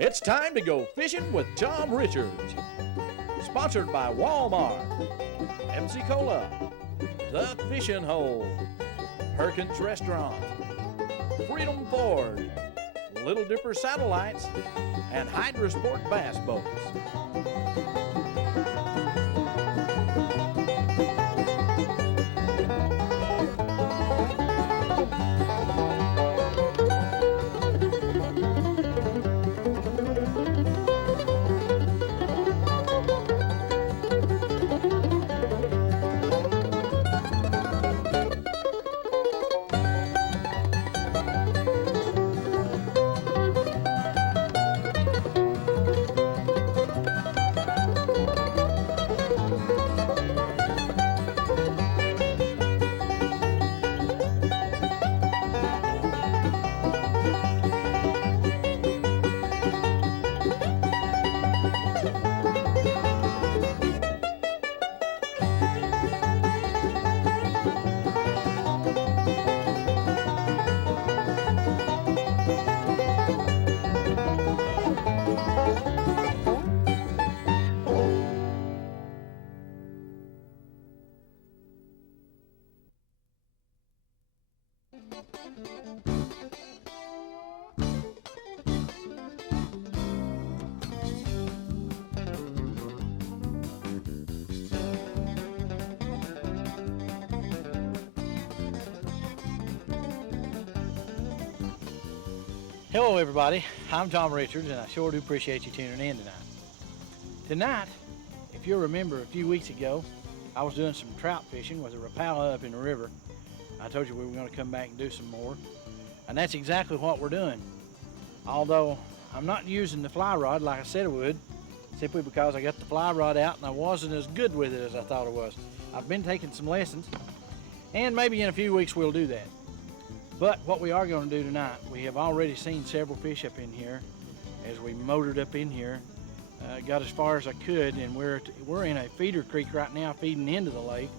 It's time to go fishing with Tom Richards. Sponsored by Walmart, Pepsi Cola, The Fishing Hole, Perkins Restaurant, Freedom Ford, Little Dipper Satellites, and Hydrosport Bass Boats. Hello everybody, I'm Tom Richards and I sure do appreciate you tuning in tonight. Tonight, if you'll remember a few weeks ago, I was doing some trout fishing with a Rapala up in the river. I told you we were going to come back and do some more, and that's exactly what we're doing. Although I'm not using the fly rod like I said I would, simply because I got the fly rod out and I wasn't as good with it as I thought I was. I've been taking some lessons, and maybe in a few weeks we'll do that. But what we are going to do tonight, we have already seen several fish up in here as we motored up in here. Got as far as I could, and we're in a feeder creek right now feeding into the lake.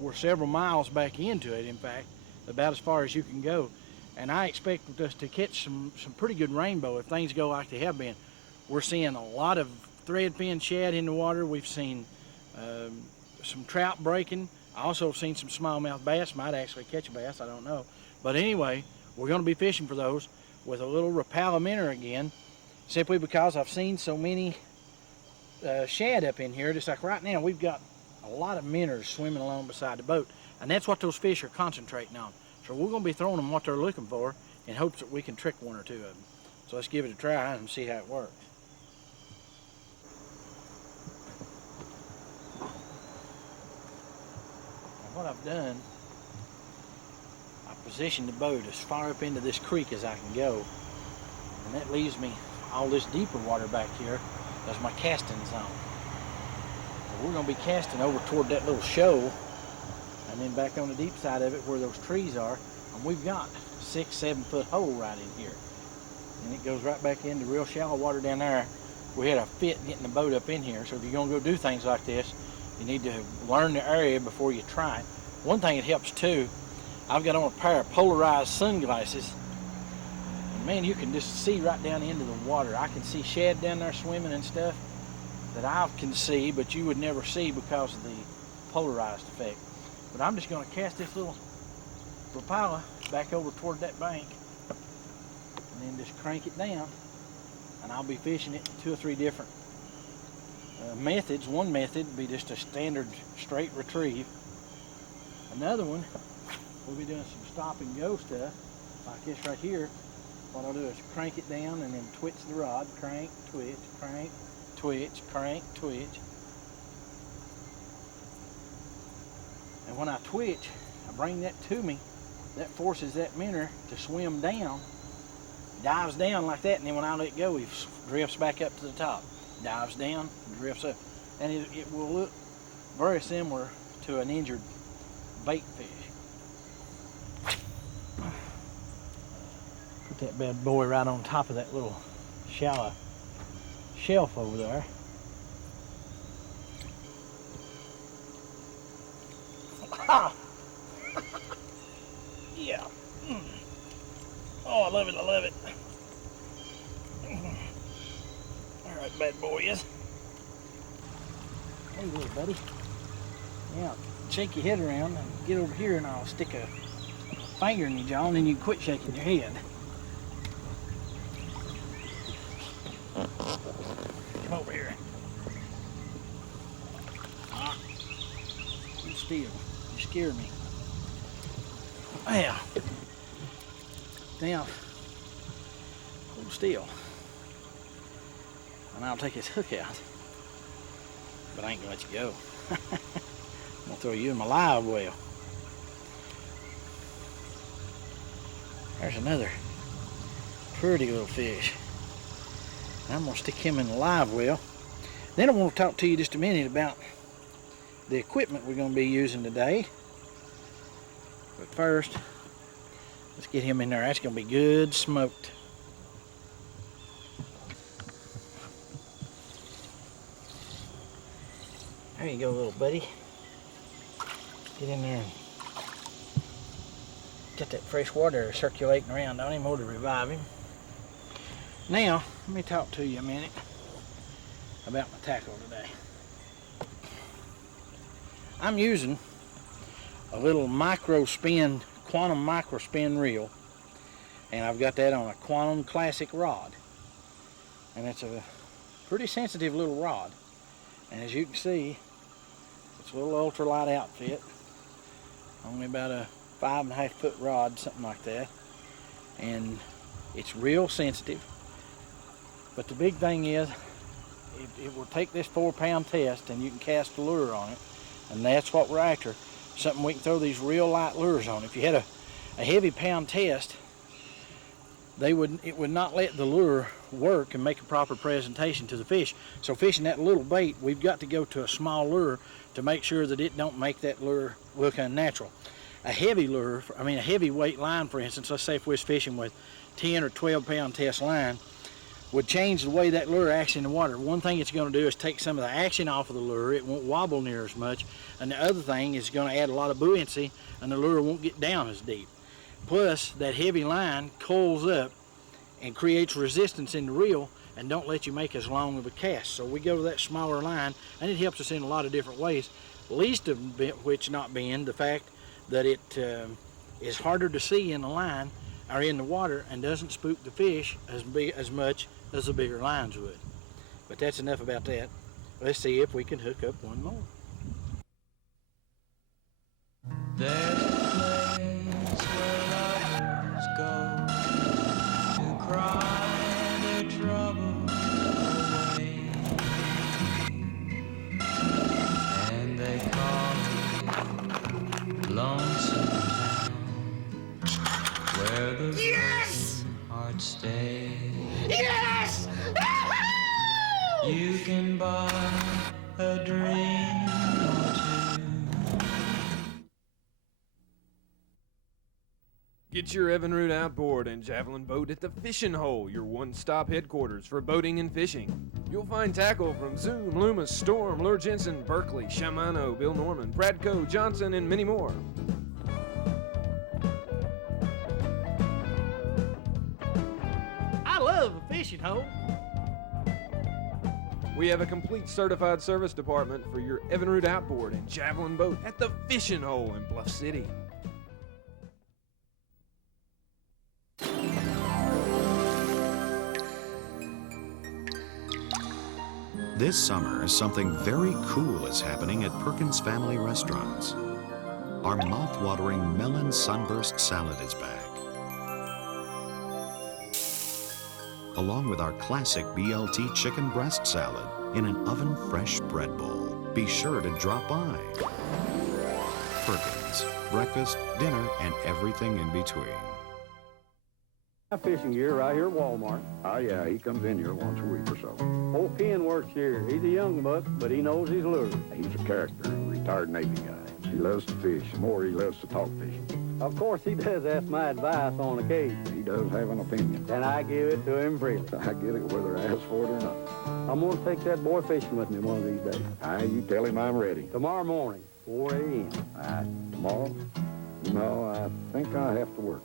We're several miles back into it, in fact, about as far as you can go. And I expect us to catch some pretty good rainbow if things go like they have been. We're seeing a lot of threadfin shad in the water. We've seen some trout breaking. I also have seen some smallmouth bass. Might actually catch a bass, I don't know. But anyway, we're going to be fishing for those with a little Rapala minnow again, simply because I've seen so many shad up in here. Just like right now, we've got a lot of minnows swimming along beside the boat, and that's what those fish are concentrating on. So we're going to be throwing them what they're looking for in hopes that we can trick one or two of them. So let's give it a try and see how it works. Now what I've done, position the boat as far up into this creek as I can go, and that leaves me all this deeper water back here as my casting zone. So we're going to be casting over toward that little shoal, and then back on the deep side of it where those trees are, and we've got 6-7 foot hole right in here, and it goes right back into real shallow water down there. We had a fit getting the boat up in here, so if you're going to go do things like this, you need to learn the area before you try it. One thing that helps too, I've got on a pair of polarized sunglasses, and man, you can just see right down into the water. I can see shad down there swimming and stuff that I can see, but you would never see because of the polarized effect. But I'm just going to cast this little Rapala back over toward that bank, and then just crank it down, and I'll be fishing it 2 or 3 different methods. One method would be just a standard straight retrieve. Another one, we'll be doing some stop and go stuff, like this right here. What I'll do is crank it down and then twitch the rod, crank, twitch, crank, twitch, crank, twitch. And when I twitch, I bring that to me. That forces that minnow to swim down, dives down like that, and then when I let go, he drifts back up to the top. Dives down, drifts up. And it will look very similar to an injured bait fish. Put that bad boy right on top of that little shallow shelf over there. Yeah. Oh, I love it, I love it. that bad boy is. Hey, little buddy. Yeah, shake your head around and get over here and I'll stick a finger in your jaw and then you can quit shaking your head. Come over here. Hold still. You scared me. Well, now, hold still. And I'll take his hook out. But I ain't gonna let you go. I'm gonna throw you in my live well. There's another pretty little fish. I'm gonna stick him in the live well. Then I want to talk to you just a minute about the equipment we're gonna be using today. But first, let's get him in there. That's gonna be good smoked. There you go, little buddy. Get in there and get that fresh water circulating around on him or to revive him. Now, let me talk to you a minute about my tackle today. I'm using a little quantum micro spin reel, and I've got that on a quantum classic rod. And it's a pretty sensitive little rod. And as you can see, it's a little ultralight outfit, only about a 5.5 foot rod, something like that. And it's real sensitive. But the big thing is, it will take this 4-pound test and you can cast a lure on it. And that's what we're after. Something we can throw these real light lures on. If you had a heavy pound test, it would not let the lure work and make a proper presentation to the fish. So fishing that little bait, we've got to go to a small lure to make sure that it don't make that lure look unnatural. A heavy lure, a heavy weight line, for instance, let's say if we was fishing with 10 or 12 pound test line, would change the way that lure acts in the water. One thing it's going to do is take some of the action off of the lure. It won't wobble near as much. And the other thing is going to add a lot of buoyancy and the lure won't get down as deep. Plus, that heavy line coils up and creates resistance in the reel and don't let you make as long of a cast. So we go to that smaller line and it helps us in a lot of different ways. Least of which not being the fact that it is harder to see in the line or in the water and doesn't spook the fish as much as the bigger lines would. But that's enough about that. Let's see if we can hook up one more. There's a place where lovers go to cry their troubles away, and they call it Lonesome Town, where the broken hearts stay. Yes! You can buy a dream or two. Get your Evinrude outboard and javelin boat at the Fishing Hole, your one-stop headquarters for boating and fishing. You'll find tackle from Zoom, Loomis, Storm, Lure Jensen, Berkeley, Shimano, Bill Norman, Pradco, Johnson, and many more. I love a fishing hole. We have a complete certified service department for your Evinrude outboard and javelin boat at the Fishing Hole in Bluff City. This summer, something very cool is happening at Perkins Family Restaurants. Our mouth-watering melon sunburst salad is back, along with our classic BLT chicken breast salad in an oven-fresh bread bowl. Be sure to drop by. Perkins, breakfast, dinner, and everything in between. Fishing gear right here at Walmart. Oh, yeah, he comes in here once a week or so. Old Ken works here. He's a young buck, but he knows his lure. He's a character, a retired Navy guy. He loves to fish. More, he loves to talk fishing. Of course, he does ask my advice on occasion. He does have an opinion. And I give it to him freely. I get it whether I ask for it or not. I'm going to take that boy fishing with me one of these days. You tell him I'm ready. Tomorrow morning, 4 a.m. Tomorrow? No, I think I have to work.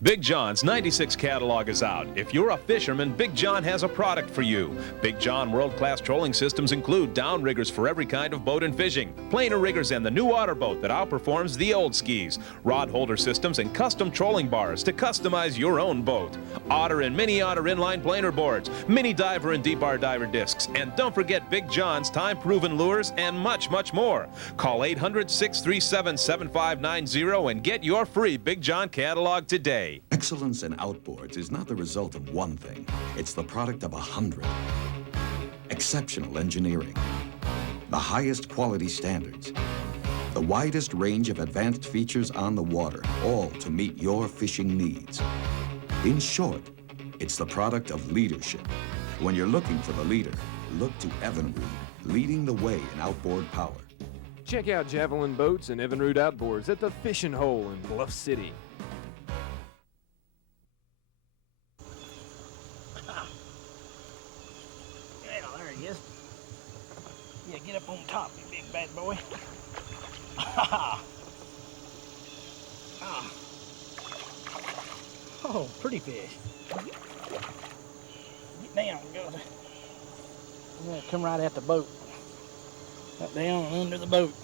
Big John's 96 catalog is out. If you're a fisherman, Big John has a product for you. Big John world-class trolling systems include downriggers for every kind of boat and fishing, planer riggers and the new otter boat that outperforms the old skis, rod holder systems and custom trolling bars to customize your own boat, otter and mini otter inline planer boards, mini diver and deep bar diver discs, and don't forget Big John's time-proven lures and much, much more. Call 800-637-7590 and get your free Big John catalog today. Excellence in outboards is not the result of one thing. It's the product of 100. Exceptional engineering, the highest quality standards, the widest range of advanced features on the water, all to meet your fishing needs. In short, it's the product of leadership. When you're looking for the leader, look to Evinrude, leading the way in outboard power. Check out Javelin Boats and Evinrude Outboards at the Fishing Hole in Bluff City. Yeah, get up on top, you big bad boy. Oh, pretty fish. Get down, go. Yeah, come right at the boat. Right down and under the boat.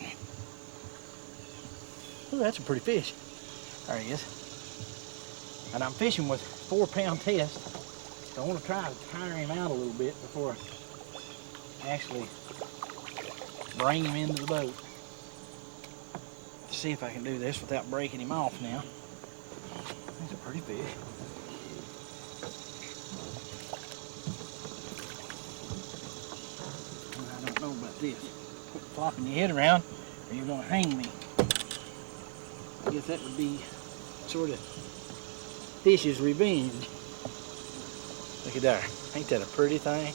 Oh, that's a pretty fish. There he is. And I'm fishing with 4-pound test. So I want to try to tire him out a little bit before I actually bring him into the boat. See if I can do this without breaking him off now. He's a pretty fish. I don't know about this. Quit flopping your head around or you're gonna hang me. I guess that would be sort of fish's revenge. Look at there. Ain't that a pretty thing?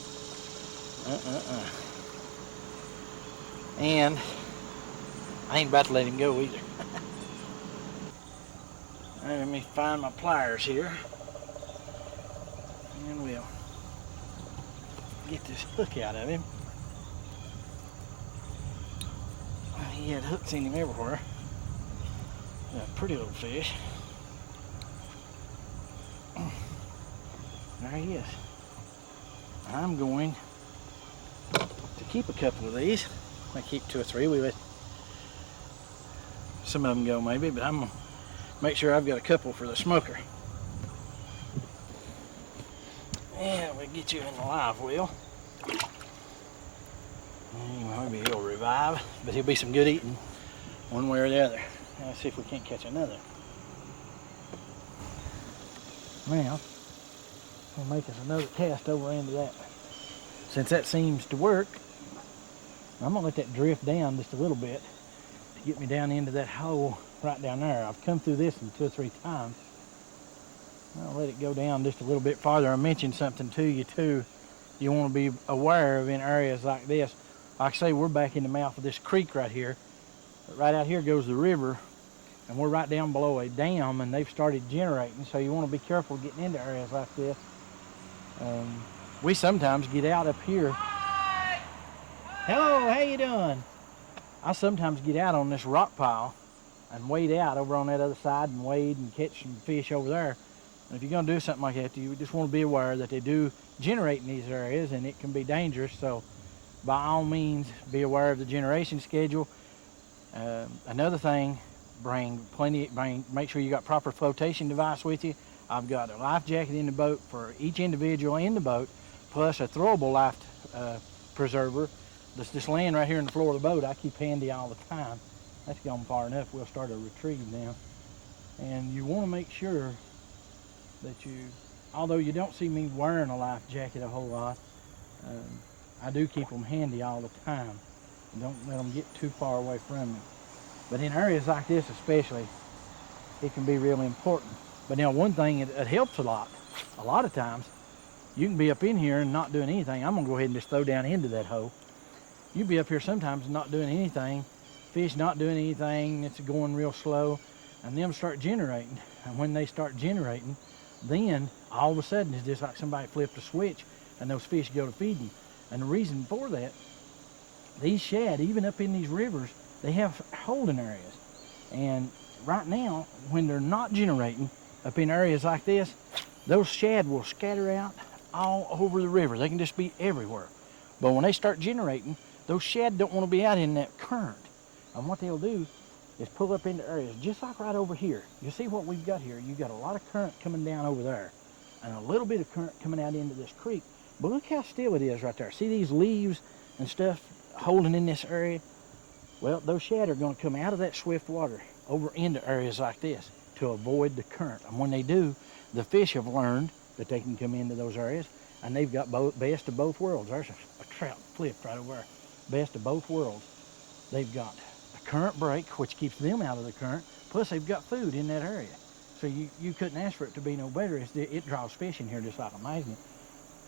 And I ain't about to let him go either. All right, let me find my pliers here. And we'll get this hook out of him. He had hooks in him everywhere. A pretty little fish. There he is. I'm going to keep a couple of these. I keep 2 or 3. We let some of them go maybe, but I'm gonna make sure I've got a couple for the smoker. And we'll get you in the live well. Maybe he'll revive, but he'll be some good eating one way or the other. Let's see if we can't catch another. Now, we'll make us another cast over into that. Since that seems to work, I'm gonna let that drift down just a little bit to get me down into that hole right down there. I've come through this 2 or 3 times. I'll let it go down just a little bit farther. I mentioned something to you too. You want to be aware of in areas like this. Like I say, we're back in the mouth of this creek right here. But right out here goes the river, and we're right down below a dam, and they've started generating. So you want to be careful getting into areas like this. We sometimes get out up here. Hello, how you doing? I sometimes get out on this rock pile and wade out over on that other side and wade and catch some fish over there. And if you're going to do something like that, you just want to be aware that they do generate in these areas, and it can be dangerous. So by all means, be aware of the generation schedule. Another thing, make sure you got proper flotation device with you. I've got a life jacket in the boat for each individual in the boat, plus a throwable life preserver that's just laying right here in the floor of the boat. I keep handy all the time. That's gone far enough. We'll start a retrieve now. And you want to make sure that although you don't see me wearing a life jacket a whole lot, I do keep them handy all the time. Don't let them get too far away from me. But in areas like this especially, it can be really important. But now one thing, it helps a lot of times, you can be up in here and not doing anything. I'm gonna go ahead and just throw down into that hole. You'll be up here sometimes not doing anything, fish not doing anything, it's going real slow, and them start generating. And when they start generating, then all of a sudden it's just like somebody flipped a switch and those fish go to feeding. And the reason for that, these shad, even up in these rivers, they have holding areas. And right now, when they're not generating, up in areas like this, those shad will scatter out all over the river. They can just be everywhere. But when they start generating, those shad don't want to be out in that current. And what they'll do is pull up into areas just like right over here. You see what we've got here? You've got a lot of current coming down over there and a little bit of current coming out into this creek. But look how still it is right there. See these leaves and stuff holding in this area? Well, those shad are going to come out of that swift water over into areas like this to avoid the current. And when they do, the fish have learned that they can come into those areas, and they've got best of both worlds. There's a trout flipped right over there. Best of both worlds. They've got a current break, which keeps them out of the current, plus they've got food in that area. So you couldn't ask for it to be no better. It draws fish in here just like amazing.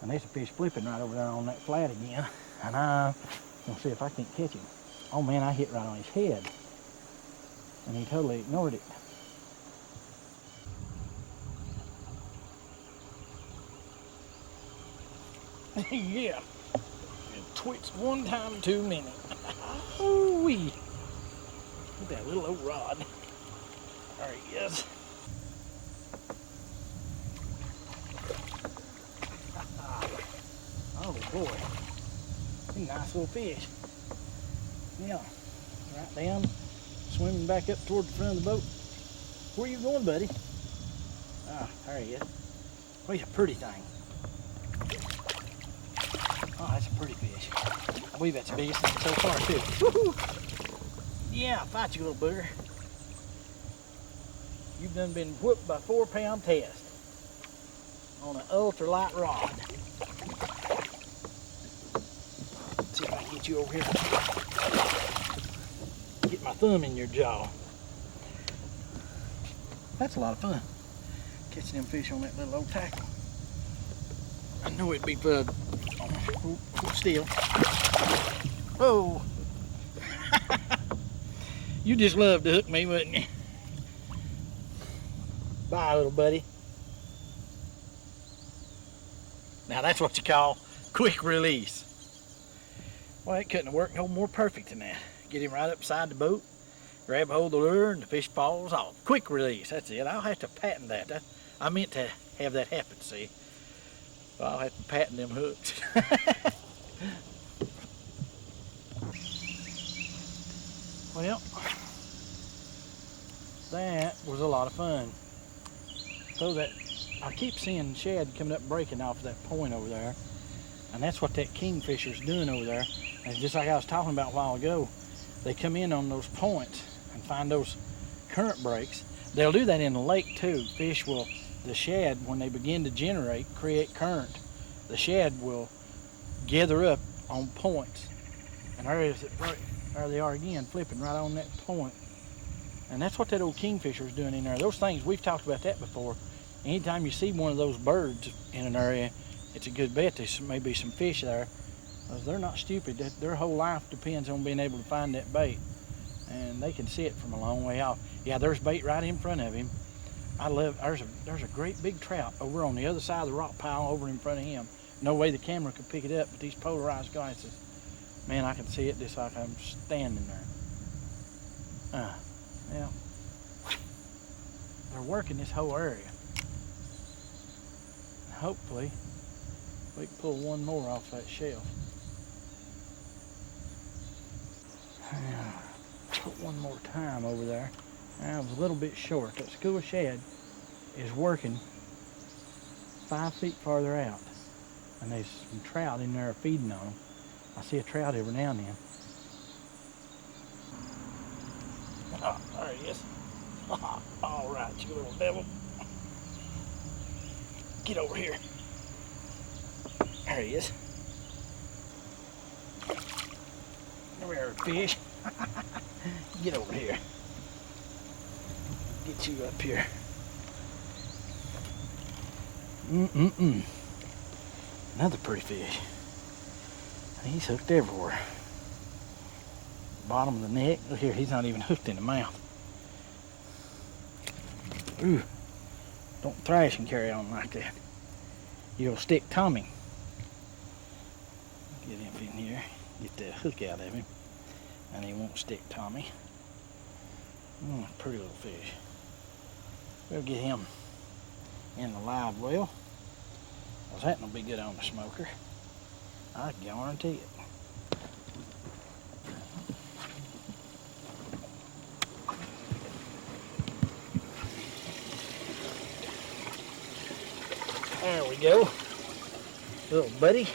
And there's a fish flipping right over there on that flat again. And I'm going to see if I can't catch him. Oh man, I hit right on his head. And he totally ignored it. Yeah. It twitched one time too many. Ooh-wee. Look at that little old rod. There he is. Oh boy. He's a nice little fish. Yeah. Right down, swimming back up toward the front of the boat. Where you going, buddy? Ah, there he is. Oh, he's a pretty thing. Oh, that's a pretty fish. I believe that's the biggest thing so far, too. Woo-hoo. Yeah, fight you, little booger. You've done been whooped by 4-pound test on an ultralight rod. Let's see if I can get you over here. Get my thumb in your jaw. That's a lot of fun, catching them fish on that little old tackle. I know it'd be fun. Hold still. Whoa. You just love to hook me, wouldn't you? Bye, little buddy. Now that's what you call quick release. Well, it couldn't have worked no more perfect than that. Get him right up beside the boat, grab hold of the lure, and the fish falls off. Quick release, that's it. I'll have to patent that. I meant to have that happen, see? So I'll have to patent them hooks. Well, that was a lot of fun. So that I keep seeing shad coming up breaking off of that point over there, and that's what that kingfisher's doing over there. And just like I was talking about a while ago, they come in on those points and find those current breaks. They'll do that in the lake too. The shad, when they begin to create current, the shad will gather up on points. And there they are again, flipping right on that point. And that's what that old kingfisher is doing in there. Those things, we've talked about that before. Anytime you see one of those birds in an area, it's a good bet there may be some fish there. Because they're not stupid. Their whole life depends on being able to find that bait. And they can see it from a long way off. Yeah, there's bait right in front of him. There's a great big trout over on the other side of the rock pile over in front of him. No way the camera could pick it up, but these polarized glasses, man, I can see it just like I'm standing there. Yeah. They're working this whole area. Hopefully, we can pull one more off that shelf. Put one more time over there. I was a little bit short. That school of shad is working 5 feet farther out. And there's some trout in there feeding on them. I see a trout every now and then. Oh, there he is. All right, you little devil. Get over here. There he is. Come here, fish. Get over here. Get you up here. Another pretty fish. He's hooked everywhere. Bottom of the neck. Look here, he's not even hooked in the mouth. Ooh. Don't thrash and carry on like that. You'll stick Tommy. Get him in here. Get the hook out of him. And he won't stick Tommy. Pretty little fish. We'll get him in the live well. Cause that will be good on the smoker. I guarantee it. There we go. Little buddy.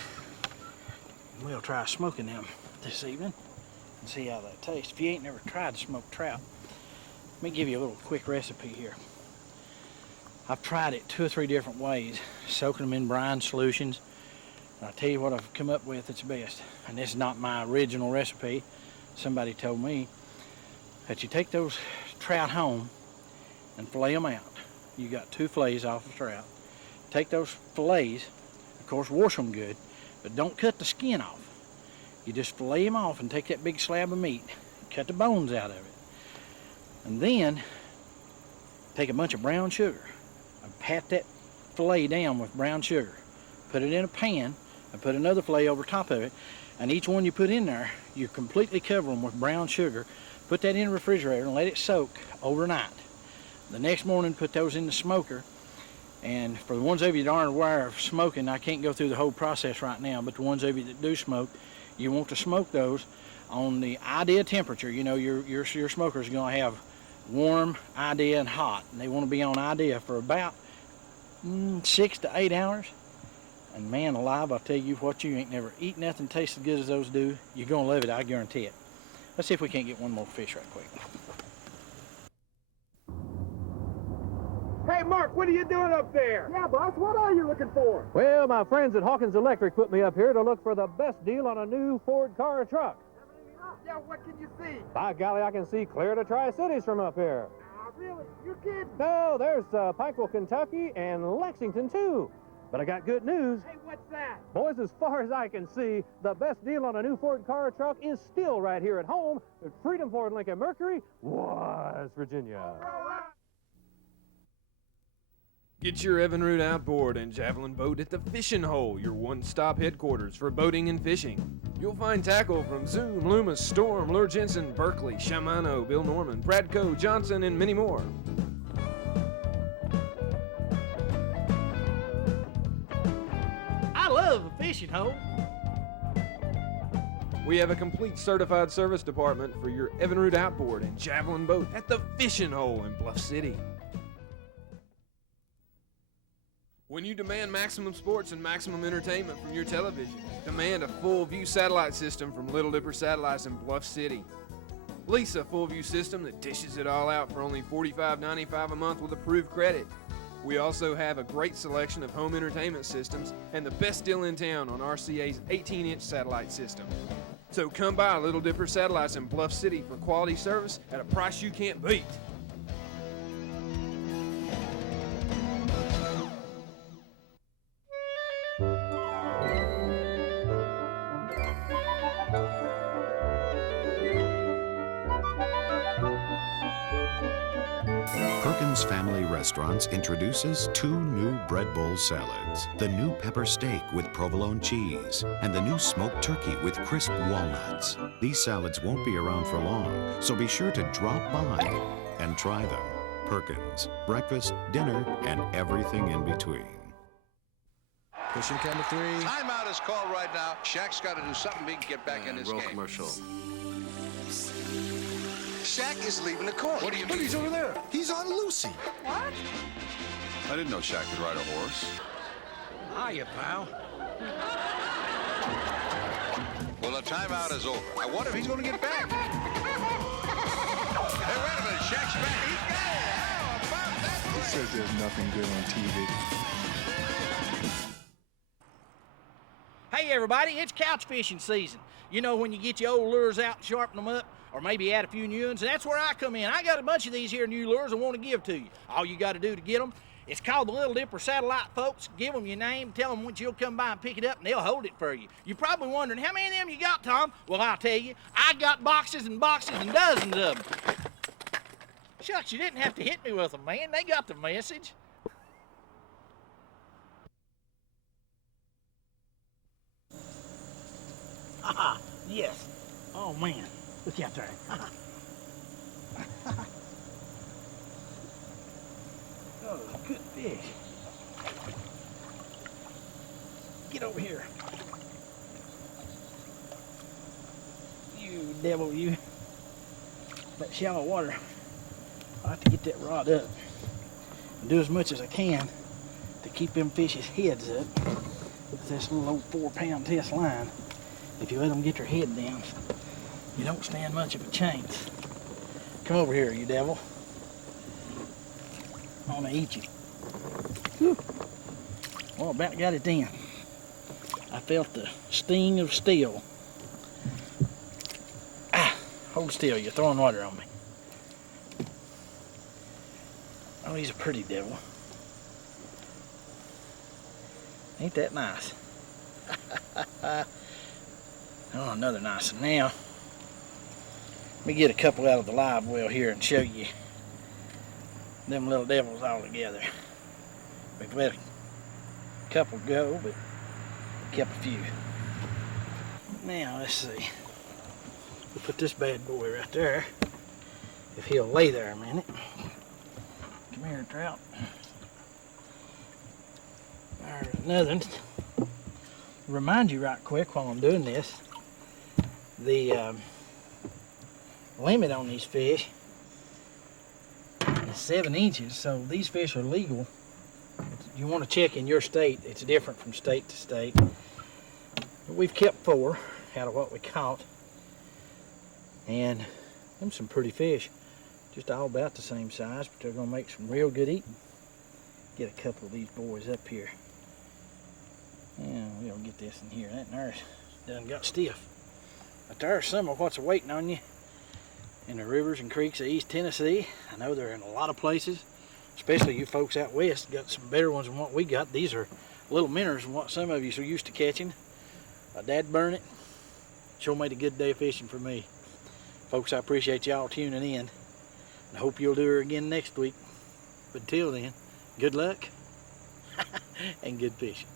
We'll try smoking them this evening and see how that tastes. If you ain't never tried to smoke trout, let me give you a little quick recipe here. I've tried it 2 or 3 different ways, soaking them in brine solutions. And I'll tell you what I've come up with that's best. And this is not my original recipe. Somebody told me that you take those trout home and fillet them out. You got 2 fillets off of trout. Take those fillets, of course wash them good, but don't cut the skin off. You just fillet them off and take that big slab of meat, cut the bones out of it. And then take a bunch of brown sugar and pat that fillet down with brown sugar. Put it in a pan and put another fillet over top of it. And each one you put in there, you completely cover them with brown sugar. Put that in the refrigerator and let it soak overnight. The next morning, put those in the smoker. And for the ones of you that aren't aware of smoking, I can't go through the whole process right now, but the ones of you that do smoke, you want to smoke those on the ideal temperature. You know, your smoker is going to have warm, ideal, and hot. And they want to be on ideal for about 6 to 8 hours. And man alive, I'll tell you what, you ain't never eat nothing taste as good as those do. You're going to love it, I guarantee it. Let's see if we can't get one more fish right quick. Hey, Mark, what are you doing up there? Yeah, boss, what are you looking for? Well, my friends at Hawkins Electric put me up here to look for the best deal on a new Ford car or truck. Yeah, what can you see? By golly, I can see clear to Tri-Cities from up here. Really? You're kidding? No, there's Pikeville, Kentucky, and Lexington, too. But I got good news. Hey, what's that? Boys, as far as I can see, the best deal on a new Ford car or truck is still right here at home at Freedom Ford Lincoln Mercury, West Virginia. Get your Evinrude outboard and javelin boat at the Fishing Hole, your one-stop headquarters for boating and fishing. You'll find tackle from Zoom, Loomis, Storm, Lure Jensen, Berkeley, Shimano, Bill Norman, Pradco, Johnson, and many more. I love a fishing hole. We have a complete certified service department for your Evinrude outboard and javelin boat at the Fishing Hole in Bluff City. When you demand maximum sports and maximum entertainment from your television, demand a full-view satellite system from Little Dipper Satellites in Bluff City. Lease a full-view system that dishes it all out for only $45.95 a month with approved credit. We also have a great selection of home entertainment systems and the best deal in town on RCA's 18-inch satellite system. So come by Little Dipper Satellites in Bluff City for quality service at a price you can't beat. Perkins Family Restaurants introduces 2 new bread bowl salads. The new pepper steak with provolone cheese and the new smoked turkey with crisp walnuts. These salads won't be around for long, so be sure to drop by and try them. Perkins, breakfast, dinner, and everything in between. Pushing camera 3. Timeout is called right now. Shaq's got to do something big to get back in this game. Commercial. Shaq is leaving the court. What do you mean? Look, he's over there. He's on Lucy. What? I didn't know Shaq could ride a horse. Hiya, pal. Well, the timeout is over. I wonder if he's going to get back. Hey, wait a minute. Shaq's back. He's got it. How about that? He says there's nothing good on TV. Hey everybody, it's couch fishing season. You know, when you get your old lures out and sharpen them up, or maybe add a few new ones, and that's where I come in. I got a bunch of these here new lures I want to give to you. All you got to do to get them, it's called the Little Dipper Satellite, folks. Give them your name, tell them when you'll come by and pick it up, and they'll hold it for you. You're probably wondering, how many of them you got, Tom? Well, I'll tell you, I got boxes and boxes and dozens of them. Shucks, you didn't have to hit me with them, man. They got the message. Haha, yes. Oh, man. Look out there. Oh, good fish. over here. You devil, you. That shallow water. I have to get that rod up and do as much as I can to keep them fish's heads up with this little old 4-pound test line. If you let them get their head down, you don't stand much of a chance. Come over here, you devil. I want to eat you. Whew. Oh, about got it in. I felt the sting of steel. Ah, hold still, you're throwing water on me. Oh, he's a pretty devil. Ain't that nice? Oh, another nice one. Now, let me get a couple out of the live well here and show you them little devils all together. We've let a couple go, but kept a few. Now, let's see. We'll put this bad boy right there, if he'll lay there a minute. Come here, Trout. There's another one. Remind you right quick while I'm doing this, the limit on these fish is 7 inches, so these fish are legal. You want to check in your state. It's different from state to state. But we've kept 4 out of what we caught, and them some pretty fish. Just all about the same size, but they're going to make some real good eating. Get a couple of these boys up here. Yeah, we'll get this in here. That nurse done got stiff. But there's some of what's waiting on you in the rivers and creeks of East Tennessee. I know they're in a lot of places, especially you folks out west. Got some better ones than what we got. These are little minnows than what some of you are so used to catching. Dad burn it. Sure made a good day of fishing for me. Folks, I appreciate y'all tuning in. I hope you'll do her again next week. But till then, good luck and good fishing.